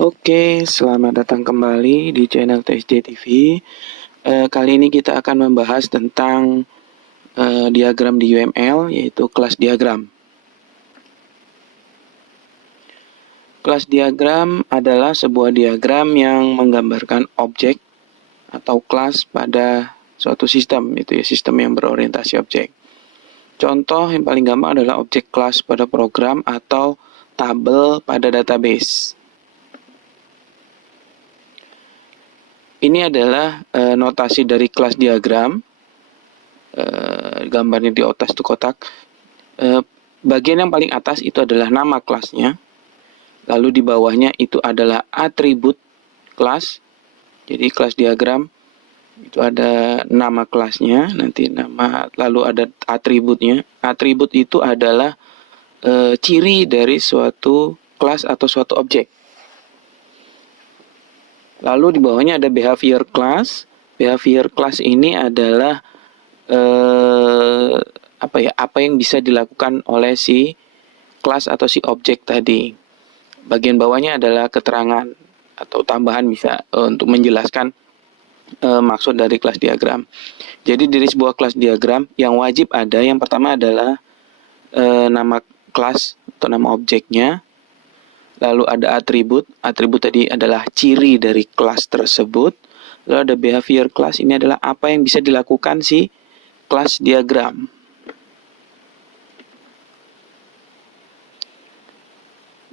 Oke, selamat datang kembali di channel TSJ TV. Kali ini kita akan membahas tentang diagram di UML, yaitu kelas diagram. Kelas diagram adalah sebuah diagram yang menggambarkan objek atau kelas pada suatu sistem, itu ya, sistem yang berorientasi objek. Contoh yang paling gampang adalah objek kelas pada program atau tabel pada database. Ini adalah notasi dari kelas diagram. Gambarnya di atas itu kotak. Bagian yang paling atas itu adalah nama kelasnya. Lalu di bawahnya itu adalah atribut kelas. Jadi kelas diagram itu ada nama kelasnya, nanti nama, lalu ada atributnya. Atribut itu adalah ciri dari suatu kelas atau suatu objek. Lalu di bawahnya ada behavior class. Behavior class ini adalah apa yang bisa dilakukan oleh si kelas atau si objek tadi. Bagian bawahnya adalah keterangan atau tambahan bisa untuk menjelaskan maksud dari kelas diagram. Jadi dari sebuah kelas diagram yang wajib ada, yang pertama adalah nama kelas atau nama objeknya. Lalu ada atribut. Atribut tadi adalah ciri dari kelas tersebut. Lalu ada behavior class. Ini adalah apa yang bisa dilakukan si kelas diagram.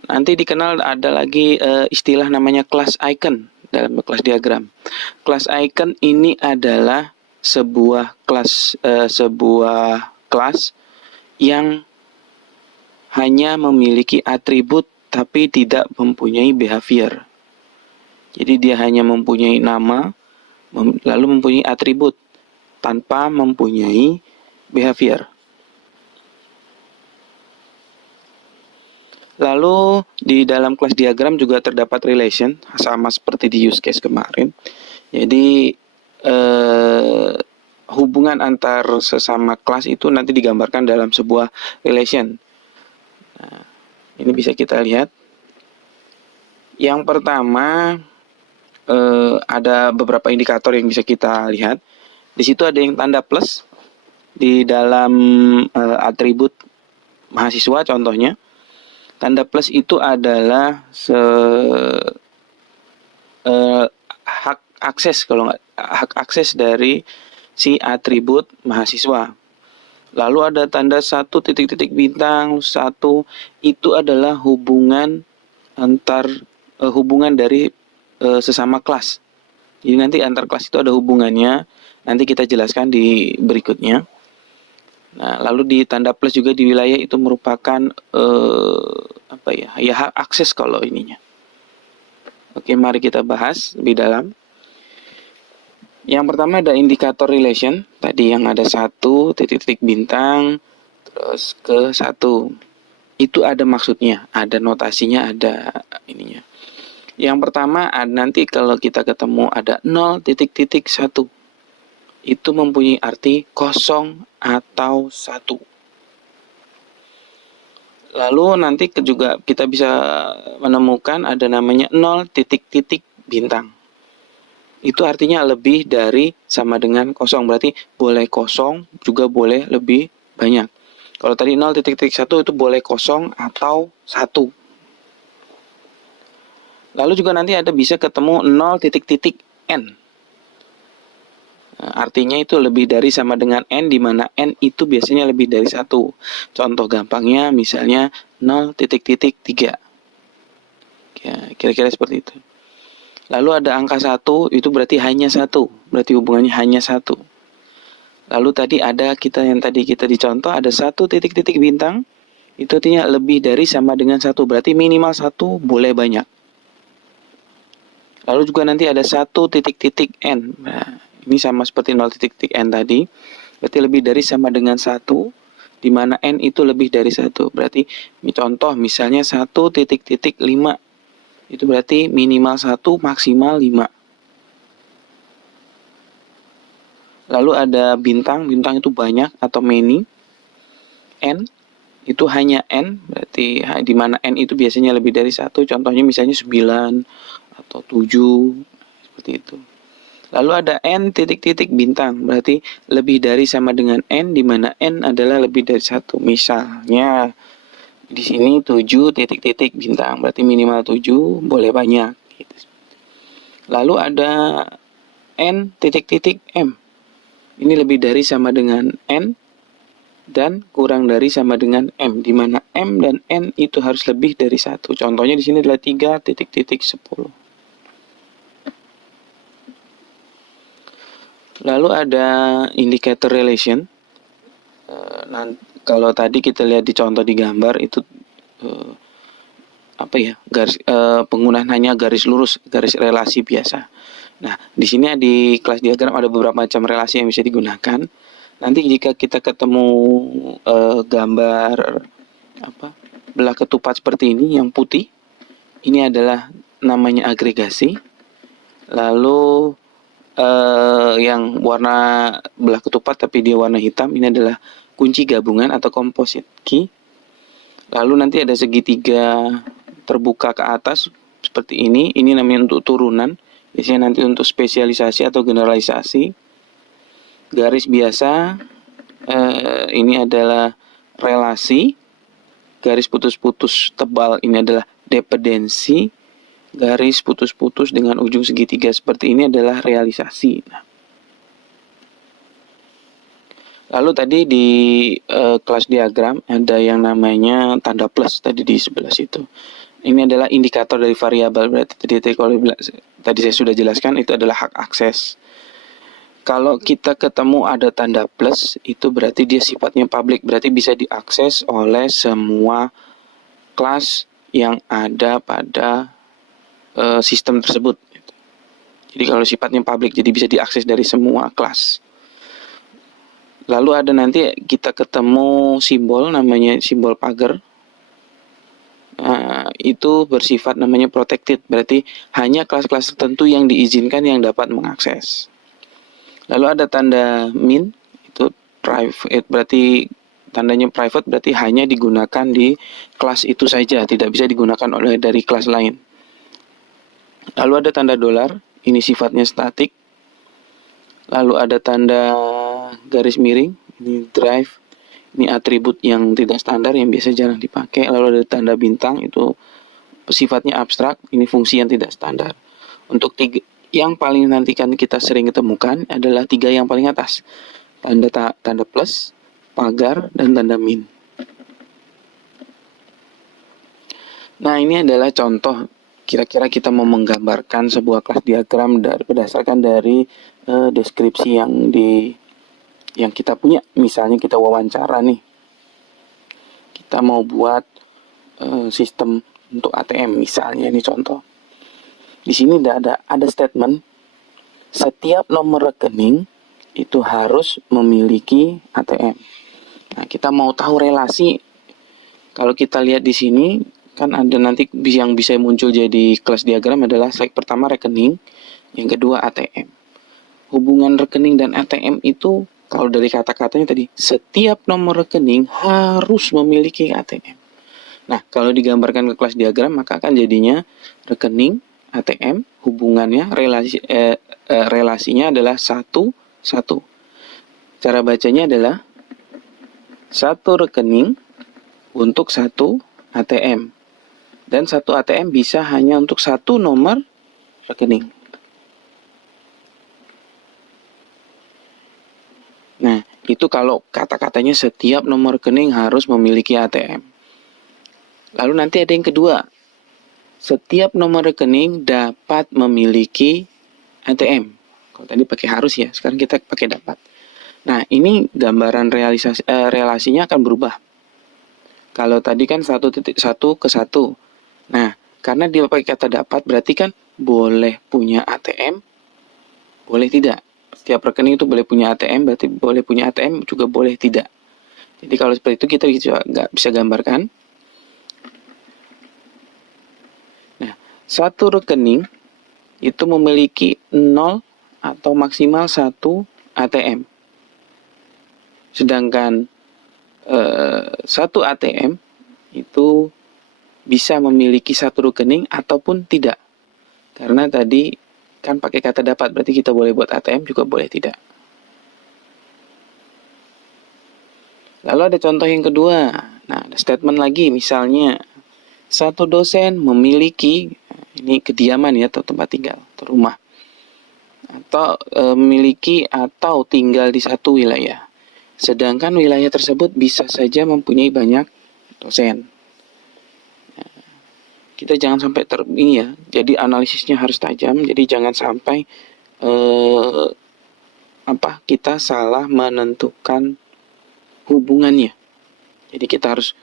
Nanti dikenal ada lagi istilah namanya class icon dalam kelas diagram. Class icon ini adalah sebuah kelas yang hanya memiliki atribut tapi tidak mempunyai behavior. Jadi dia hanya mempunyai nama, lalu mempunyai atribut tanpa mempunyai behavior. Lalu di dalam kelas diagram juga terdapat relation, sama seperti di use case kemarin. Jadi hubungan antar sesama kelas itu nanti digambarkan dalam sebuah relation. Nah, ini bisa kita lihat. Yang pertama ada beberapa indikator yang bisa kita lihat. Di situ ada yang tanda plus di dalam atribut mahasiswa contohnya. Tanda plus itu adalah hak akses hak akses dari si atribut mahasiswa. Lalu ada tanda 1 titik-titik bintang 1 itu adalah hubungan hubungan dari sesama kelas. Jadi nanti antar kelas itu ada hubungannya. Nanti kita jelaskan di berikutnya. Nah, lalu di tanda plus juga di wilayah itu merupakan hak akses kalau ininya. Oke, mari kita bahas lebih dalam. Yang pertama ada indikator relation, tadi yang ada 1 titik-titik bintang terus ke 1. Itu ada maksudnya, ada notasinya, ada ininya. Yang pertama nanti kalau kita ketemu ada 0 titik-titik 1. Itu mempunyai arti kosong atau 1. Lalu nanti juga kita bisa menemukan ada namanya 0 titik-titik bintang. Itu artinya lebih dari sama dengan kosong. Berarti boleh kosong juga boleh lebih banyak. Kalau tadi 0 titik-titik 1 itu boleh kosong atau 1. Lalu juga nanti ada bisa ketemu 0 titik-titik n. Artinya itu lebih dari sama dengan n, di mana n itu biasanya lebih dari 1. Contoh gampangnya misalnya 0,3. Ya, kira-kira seperti itu. Lalu ada angka 1, itu berarti hanya 1. Berarti hubungannya hanya 1. Lalu tadi ada yang tadi kita dicontoh ada 1 titik-titik bintang. Itu artinya lebih dari sama dengan 1. Berarti minimal 1 boleh banyak. Lalu juga nanti ada 1 titik-titik n. Nah, ini sama seperti 0 titik-titik n tadi. Berarti lebih dari sama dengan 1. Di mana n itu lebih dari 1. Berarti contoh misalnya 1 titik-titik 5. Itu berarti minimal 1 maksimal 5. Lalu ada bintang. Bintang itu banyak atau many. N itu hanya N, berarti di mana N itu biasanya lebih dari 1, contohnya misalnya 9 atau 7, seperti itu. Lalu ada N titik-titik bintang, berarti lebih dari sama dengan N, di mana N adalah lebih dari 1. Misalnya, di sini 7 titik-titik bintang, berarti minimal 7, boleh banyak. Gitu. Lalu ada N titik-titik M. Ini lebih dari sama dengan N, dan kurang dari sama dengan M, di mana M dan N itu harus lebih dari 1. Contohnya di sini adalah 3 titik-titik 10. Lalu ada indicator relation. Nah, kalau tadi kita lihat di contoh di gambar itu penggunaan hanya garis lurus, garis relasi biasa. Nah, di sini di kelas diagram ada beberapa macam relasi yang bisa digunakan. Nanti jika kita ketemu gambar belah ketupat seperti ini yang putih, ini adalah namanya agregasi. Lalu yang warna belah ketupat tapi dia warna hitam, ini adalah kunci gabungan atau composite key. Lalu nanti ada segitiga terbuka ke atas seperti ini namanya untuk turunan, biasanya nanti untuk spesialisasi atau generalisasi. Garis biasa, ini adalah relasi. Garis putus-putus tebal ini adalah dependensi. Garis putus-putus dengan ujung segitiga seperti ini adalah realisasi. Lalu tadi di kelas diagram ada yang namanya tanda plus tadi di sebelah situ. Ini adalah indikator dari variabel, berarti tadi saya sudah jelaskan itu adalah hak akses. Kalau kita ketemu ada tanda plus, itu berarti dia sifatnya public, berarti bisa diakses oleh semua kelas yang ada pada sistem tersebut. Jadi kalau sifatnya public, jadi bisa diakses dari semua kelas. Lalu ada nanti kita ketemu simbol, namanya simbol pagar. Itu bersifat namanya protected, berarti hanya kelas-kelas tertentu yang diizinkan yang dapat mengakses. Lalu ada tanda min, itu private, berarti tandanya private, berarti hanya digunakan di kelas itu saja, tidak bisa digunakan oleh dari kelas lain. Lalu ada tanda dolar, ini sifatnya statik. Lalu ada tanda garis miring, ini drive, ini atribut yang tidak standar yang biasa jarang dipakai. Lalu ada tanda bintang, itu sifatnya abstrak, ini fungsi yang tidak standar. Untuk yang paling nanti kan kita sering ketemukan adalah 3 yang paling atas, tanda plus, pagar, dan tanda min. Nah, ini adalah contoh kira-kira kita mau menggambarkan sebuah kelas diagram berdasarkan dari deskripsi yang kita punya. Misalnya kita wawancara nih, kita mau buat sistem untuk ATM misalnya, ini contoh. Di sini ada statement setiap nomor rekening itu harus memiliki ATM. Nah, kita mau tahu relasi. Kalau kita lihat di sini kan ada nanti yang bisa muncul jadi kelas diagram adalah slide pertama rekening, yang kedua ATM. Hubungan rekening dan ATM itu kalau dari kata-katanya tadi, setiap nomor rekening harus memiliki ATM. Nah, kalau digambarkan ke kelas diagram maka akan jadinya rekening ATM, hubungannya relasinya adalah 1, 1. Cara bacanya adalah satu rekening untuk 1 ATM. Dan 1 ATM bisa hanya untuk 1 nomor rekening. Nah, itu kalau kata-katanya setiap nomor rekening harus memiliki ATM. Lalu nanti ada yang kedua, setiap nomor rekening dapat memiliki ATM. Kalau tadi pakai harus ya, sekarang kita pakai dapat. Nah, ini gambaran relasinya akan berubah. Kalau tadi kan 1.1 ke 1. Nah, karena dia pakai kata dapat, berarti kan boleh punya ATM, boleh tidak. Setiap rekening itu boleh punya ATM, berarti boleh punya ATM juga boleh tidak. Jadi kalau seperti itu kita nggak bisa gambarkan. Satu rekening itu memiliki 0 atau maksimal 1 ATM. Sedangkan satu ATM itu bisa memiliki satu rekening ataupun tidak. Karena tadi kan pakai kata dapat, berarti kita boleh buat ATM juga boleh tidak. Lalu ada contoh yang kedua. Nah, ada statement lagi, misalnya satu dosen memiliki, ini kediaman ya, atau tempat tinggal, atau rumah, atau memiliki atau tinggal di satu wilayah. Sedangkan wilayah tersebut bisa saja mempunyai banyak dosen. Kita jangan sampai ini ya. Jadi analisisnya harus tajam. Jadi jangan sampai kita salah menentukan hubungannya. Jadi kita harus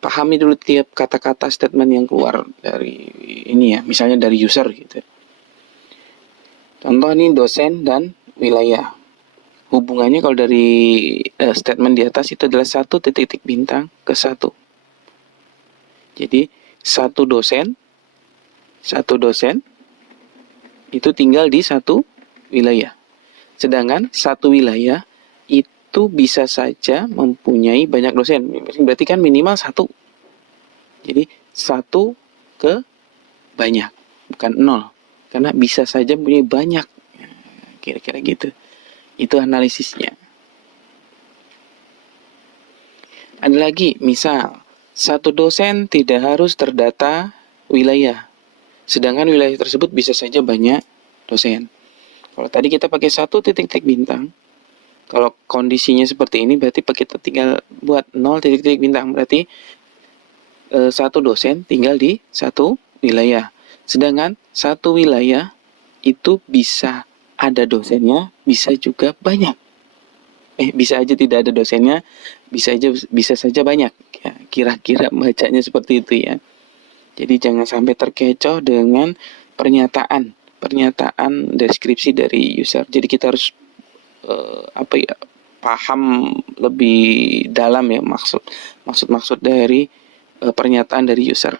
pahami dulu tiap kata-kata statement yang keluar dari ini ya. Misalnya dari user gitu. Contoh ini dosen dan wilayah. Hubungannya kalau dari statement di atas itu adalah satu titik bintang ke satu. Jadi satu dosen itu tinggal di satu wilayah. Sedangkan satu wilayah itu bisa saja mempunyai banyak dosen. Berarti kan minimal satu. Jadi satu ke banyak, bukan nol. Karena bisa saja mempunyai banyak. Kira-kira gitu. Itu analisisnya. Ada lagi, misal satu dosen tidak harus terdata wilayah, sedangkan wilayah tersebut bisa saja banyak dosen. Kalau tadi kita pakai satu titik-titik bintang, kalau kondisinya seperti ini berarti kita tinggal buat 0 titik-titik bintang, berarti satu dosen tinggal di satu wilayah. Sedangkan satu wilayah itu bisa ada dosennya, bisa juga banyak. Bisa aja tidak ada dosennya, bisa saja banyak. Ya, kira-kira bacanya seperti itu ya. Jadi jangan sampai terkecoh dengan pernyataan deskripsi dari user. Jadi kita harus paham lebih dalam ya maksud dari pernyataan dari user.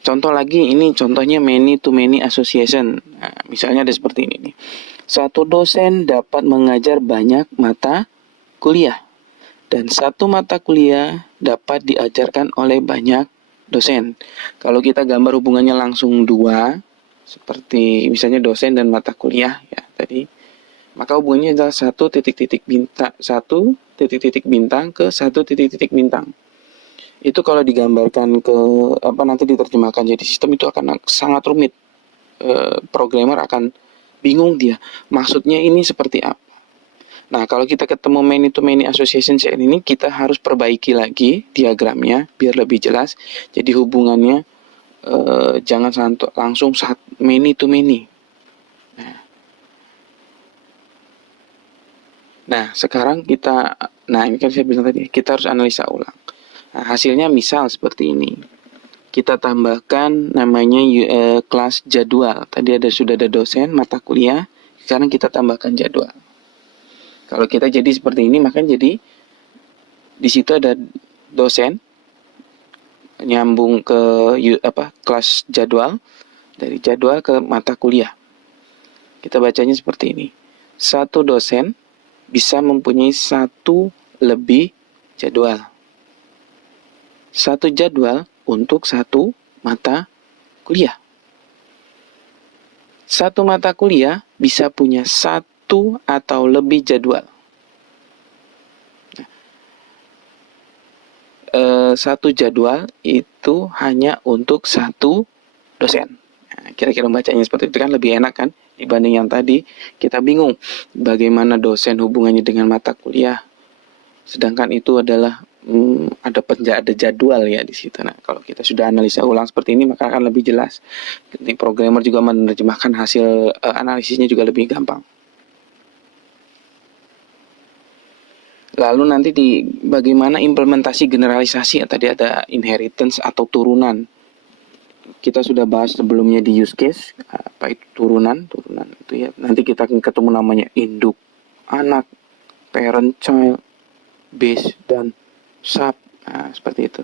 Contoh lagi, ini contohnya many to many association. Nah, misalnya ada seperti ini nih. Satu dosen dapat mengajar banyak mata kuliah, dan satu mata kuliah dapat diajarkan oleh banyak dosen. Kalau kita gambar hubungannya langsung dua, seperti misalnya dosen dan mata kuliah ya tadi, maka hubungannya adalah satu titik-titik bintang ke satu titik-titik bintang. Itu kalau digambarkan ke nanti diterjemahkan jadi sistem itu akan sangat rumit. Programmer akan bingung dia maksudnya ini seperti apa. Nah, kalau kita ketemu many to many association set ini, kita harus perbaiki lagi diagramnya biar lebih jelas. Jadi hubungannya jangan langsung many to many. Nah, sekarang ini kan saya bilang tadi, kita harus analisa ulang. Nah, hasilnya misal seperti ini. Kita tambahkan namanya kelas jadwal. Tadi sudah ada dosen, mata kuliah. Sekarang kita tambahkan jadwal. Kalau kita jadi seperti ini, maka jadi di situ ada dosen nyambung ke kelas jadwal, dari jadwal ke mata kuliah. Kita bacanya seperti ini. Satu dosen bisa mempunyai satu lebih jadwal. Satu jadwal untuk satu mata kuliah. Satu mata kuliah bisa punya satu atau lebih jadwal. Satu jadwal itu hanya untuk satu dosen. Nah, kira-kira bacanya seperti itu kan lebih enak kan dibanding yang tadi kita bingung bagaimana dosen hubungannya dengan mata kuliah. Sedangkan itu adalah ada jadwal ya di situ. Nah, kalau kita sudah analisa ulang seperti ini maka akan lebih jelas. Jadi programmer juga menerjemahkan hasil analisisnya juga lebih gampang. Lalu nanti bagaimana implementasi generalisasi, tadi ada inheritance atau turunan. Kita sudah bahas sebelumnya di use case, apa itu turunan itu ya. Nanti kita akan ketemu namanya induk, anak, parent, child, base, dan sub. Nah, seperti itu.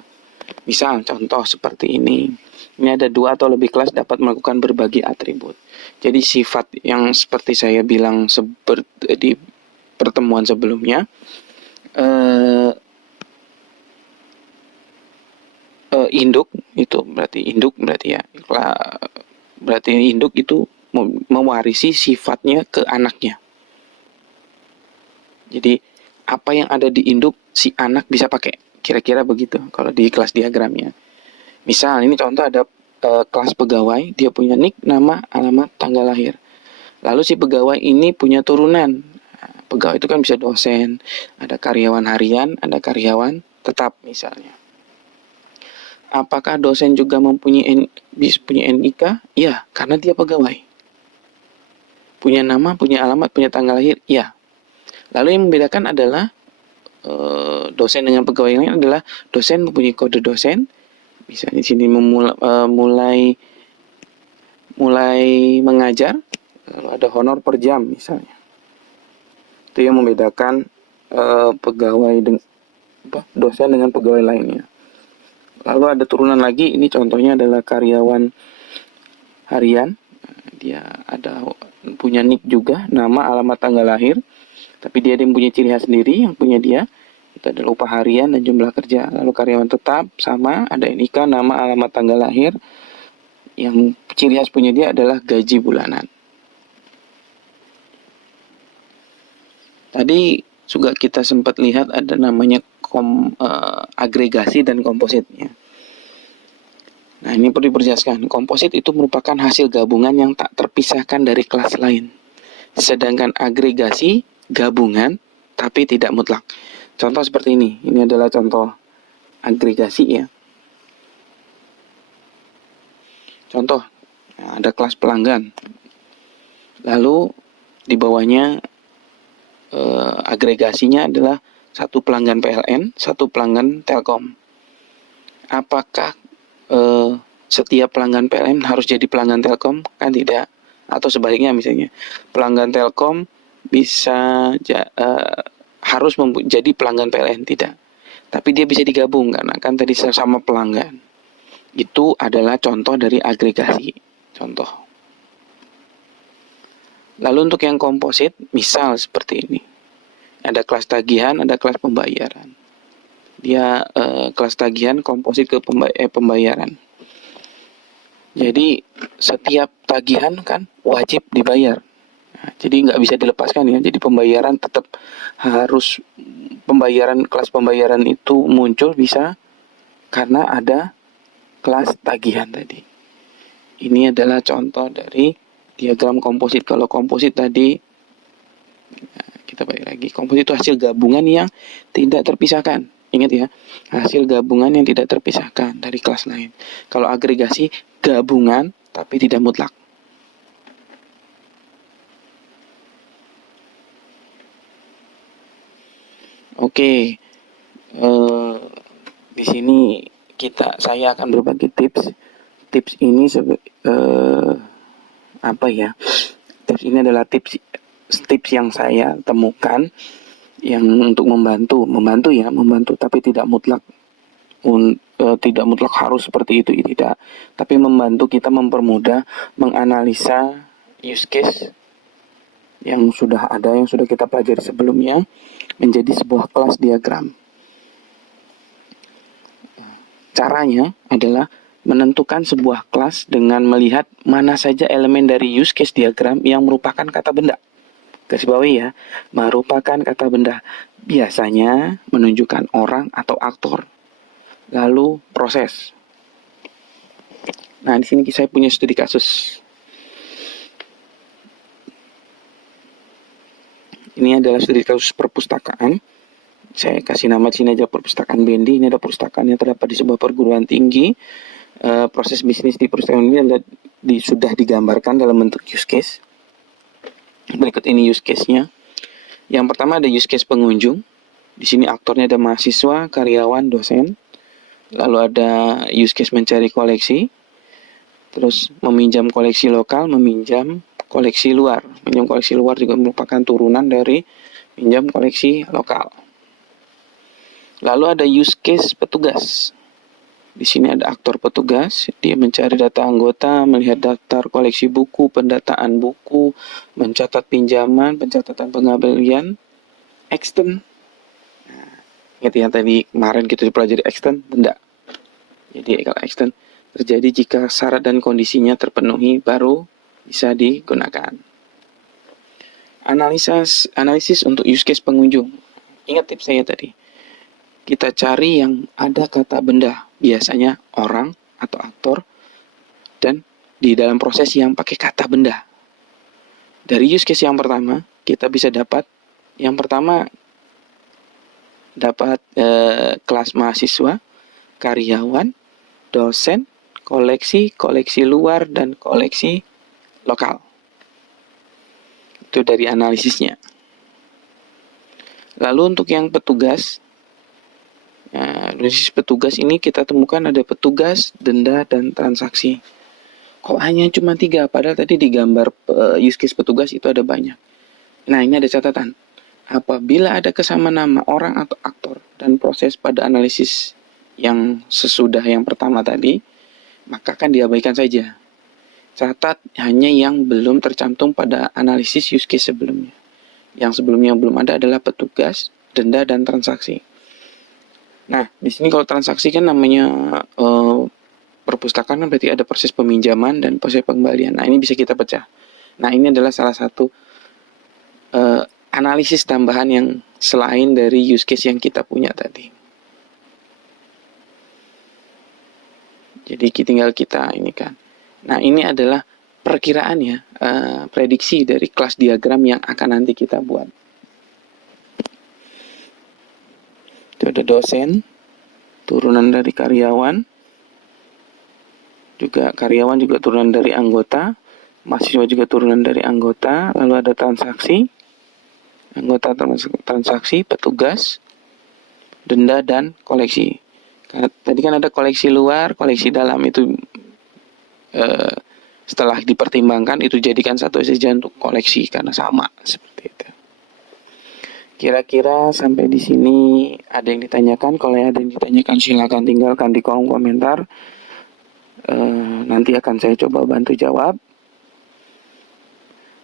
Misal contoh seperti ini. Ini ada 2 atau lebih kelas dapat melakukan berbagai atribut. Jadi sifat yang seperti saya bilang pertemuan sebelumnya, induk berarti ya, berarti induk itu mewarisi sifatnya ke anaknya. Jadi apa yang ada di induk si anak bisa pakai, kira-kira begitu kalau di kelas diagramnya. Misal ini contoh ada kelas pegawai, dia punya nik, nama, alamat, tanggal lahir. Lalu si pegawai ini punya turunan. Pegawai itu kan bisa dosen, ada karyawan harian, ada karyawan tetap misalnya. Apakah dosen juga bisa punya NIK? Iya, karena dia pegawai. Punya nama, punya alamat, punya tanggal lahir? Iya. Lalu yang membedakan adalah dosen dengan pegawai yang lain adalah dosen mempunyai kode dosen. Misalnya di sini mulai mengajar, lalu ada honor per jam misalnya. Itu yang membedakan dosen dengan pegawai lainnya. Lalu ada turunan lagi, ini contohnya adalah karyawan harian. Dia ada punya nik juga, nama, alamat, tanggal lahir. Tapi dia punya ciri khas sendiri, yang punya dia itu adalah upah harian dan jumlah kerja. Lalu karyawan tetap sama, ada NIK, nama, alamat, tanggal lahir. Yang ciri khas punya dia adalah gaji bulanan. Tadi juga kita sempat lihat ada namanya agregasi dan kompositnya. Nah, ini perlu diperjelaskan. Komposit itu merupakan hasil gabungan yang tak terpisahkan dari kelas lain. Sedangkan agregasi gabungan tapi tidak mutlak. Contoh seperti ini. Ini adalah contoh agregasi ya. Contoh, ada kelas pelanggan. Lalu di bawahnya agregasinya adalah satu pelanggan PLN, satu pelanggan Telkom. Apakah setiap pelanggan PLN harus jadi pelanggan Telkom? Kan tidak. Atau sebaliknya misalnya, pelanggan Telkom bisa harus jadi pelanggan PLN, tidak. Tapi dia bisa digabung karena kan tadi sama pelanggan. Itu adalah contoh dari agregasi. Contoh. Lalu untuk yang komposit, misal seperti ini. Ada kelas tagihan, ada kelas pembayaran. Dia kelas tagihan komposit ke pembayaran. Jadi setiap tagihan kan wajib dibayar. Nah, jadi nggak bisa dilepaskan ya. Jadi pembayaran tetap harus, kelas pembayaran itu muncul bisa karena ada kelas tagihan tadi. Ini adalah contoh dari diagram komposit. Kalau komposit tadi, kita balik lagi. Komposit itu hasil gabungan yang tidak terpisahkan. Ingat ya, hasil gabungan yang tidak terpisahkan dari kelas lain. Kalau agregasi, gabungan tapi tidak mutlak. Oke, di sini saya akan berbagi tips. Tips ini apa ya? Tips ini adalah tips yang saya temukan yang untuk membantu tapi tidak mutlak. Tidak mutlak harus seperti itu, tidak. Tapi membantu kita mempermudah menganalisa use case yang sudah ada, yang sudah kita pelajari sebelumnya menjadi sebuah kelas diagram. Caranya adalah menentukan sebuah kelas dengan melihat mana saja elemen dari use case diagram yang merupakan kata benda. Garis bawahi ya, merupakan kata benda. Biasanya menunjukkan orang atau aktor. Lalu proses. Nah, di sini saya punya studi kasus. Ini adalah studi kasus perpustakaan. Saya kasih nama sini aja perpustakaan Bendi. Ini ada perpustakaan yang terdapat di sebuah perguruan tinggi. Proses bisnis di perpustakaan ini sudah digambarkan dalam bentuk use case. Berikut ini use case-nya. Yang pertama ada use case pengunjung. Di sini aktornya ada mahasiswa, karyawan, dosen. Lalu ada use case mencari koleksi. Terus meminjam koleksi lokal, meminjam koleksi luar. Minjam koleksi luar juga merupakan turunan dari minjam koleksi lokal. Lalu ada use case petugas. Di sini ada aktor petugas, dia mencari data anggota, melihat daftar koleksi buku, pendataan buku, mencatat pinjaman, pencatatan pengembalian, extend. Nah, ingat yang tadi kemarin kita dipelajari extend, denda. Jadi kalau extend terjadi jika syarat dan kondisinya terpenuhi baru bisa digunakan. Analisis untuk use case pengunjung. Ingat tips saya tadi. Kita cari yang ada kata benda, biasanya orang atau aktor, dan di dalam proses yang pakai kata benda. Dari use case yang pertama, kita bisa dapat yang pertama dapat kelas mahasiswa, karyawan, dosen, koleksi luar, dan koleksi lokal. Itu dari analisisnya. Lalu untuk yang petugas, analisis petugas ini kita temukan ada petugas, denda, dan transaksi. Kok hanya cuma 3? Padahal tadi di gambar use case petugas itu ada banyak. Nah, ini ada catatan. Apabila ada kesamaan nama orang atau aktor dan proses pada analisis yang sesudah yang pertama tadi, maka akan diabaikan saja. Catat hanya yang belum tercantum pada analisis use case sebelumnya. Yang sebelumnya belum ada adalah petugas, denda, dan transaksi. Nah, di sini kalau transaksi kan namanya perpustakaan, berarti ada proses peminjaman dan proses pengembalian. Nah, ini bisa kita pecah. Nah, ini adalah salah satu analisis tambahan yang selain dari use case yang kita punya tadi. Jadi tinggal kita ini kan. Nah, ini adalah perkiraan ya, prediksi dari kelas diagram yang akan nanti kita buat. Itu ada dosen, turunan dari karyawan, juga karyawan juga turunan dari anggota, mahasiswa juga turunan dari anggota, lalu ada transaksi, anggota termasuk transaksi, petugas, denda, dan koleksi. Karena tadi kan ada koleksi luar, koleksi dalam, itu setelah dipertimbangkan itu jadikan satu saja untuk koleksi karena sama seperti itu. Kira-kira sampai di sini ada yang ditanyakan? Kalau ada yang ditanyakan silakan tinggalkan di kolom komentar. Nanti akan saya coba bantu jawab.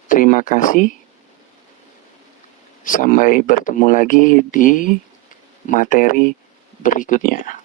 Terima kasih. Sampai bertemu lagi di materi berikutnya.